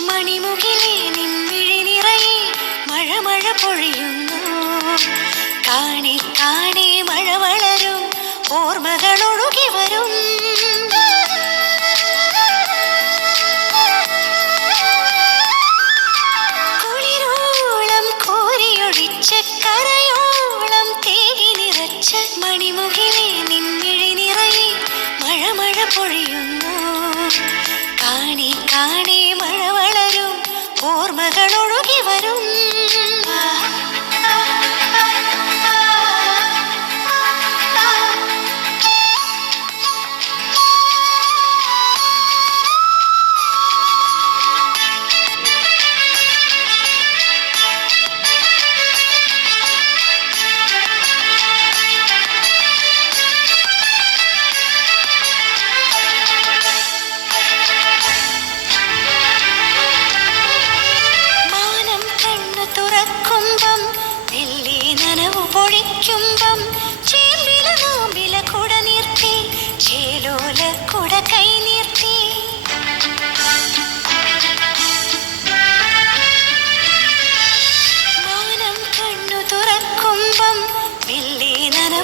മണിമുകിലെ നിൻവിഴി നിറയെ മഴ മഴ പൊഴിയുന്നു. കാണി കാണി മഴ വളരും ഓർമ്മകൾ വരും. മഴ മഴ പൊഴിയുന്നു. കാണി കാണി മഴ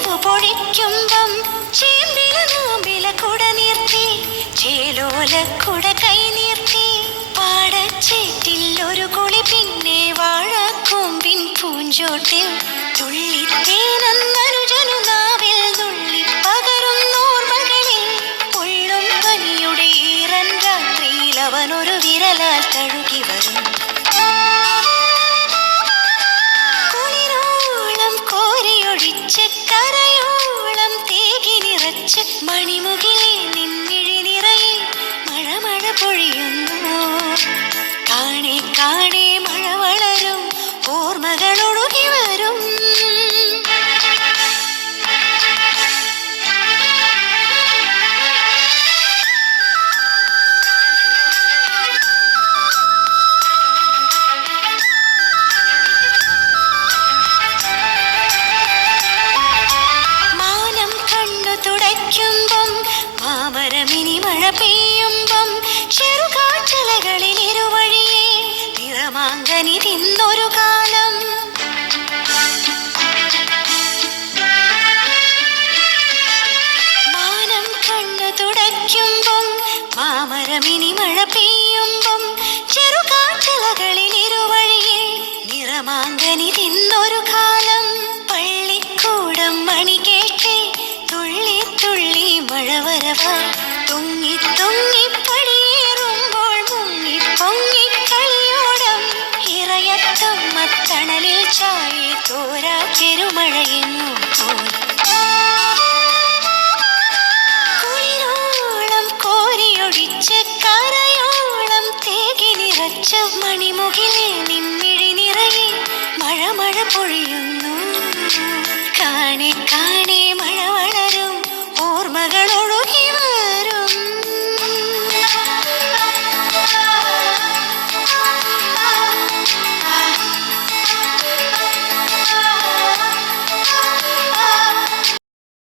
നനവു പൊഴിക്കുമ്പം. ചേമ്പില ചേലോല കുട കൈ നീർത്തി. ഒരു കുളി പിന്നെ വാഴക്കൂമ്പിൻ പൂഞ്ചോട്ടിൽ. തുള്ളിത്തേനന്നനുജനു നാവിൽ നുള്ളി പകരുന്നോർമകളിൽ പൊള്ളും പനിയുടെ ഈറൻ രാത്രിയിൽ അവനൊരു വിരലാൽ തഴുകി വരും. കരയോളം തേകി നിറച്ച് മണിമുകിലെ മാമരമിനി മഴ പെയ്യുമ്പം ചെറുകാറ്റലകളിൽ ഇരുവഴിയെ നിറമാങ്കനി തിന്നൊരു കാലം പള്ളിക്കൂടം മണി കേട്ടേ തുള്ളി തുള്ളി മഴ വരവ. തുങ്ങി തുങ്ങി പടിയേറുമ്പോൾ മുങ്ങി പൊങ്ങി കളിയോടം ഇറയത്തമ്മ തണലിൽ ചായി തോരാ മണിമുകിലെ നിമ്മിഴി നിറയെ മഴ മഴ പൊഴിയുന്നു. കാണെ കാണെ മഴ മഴ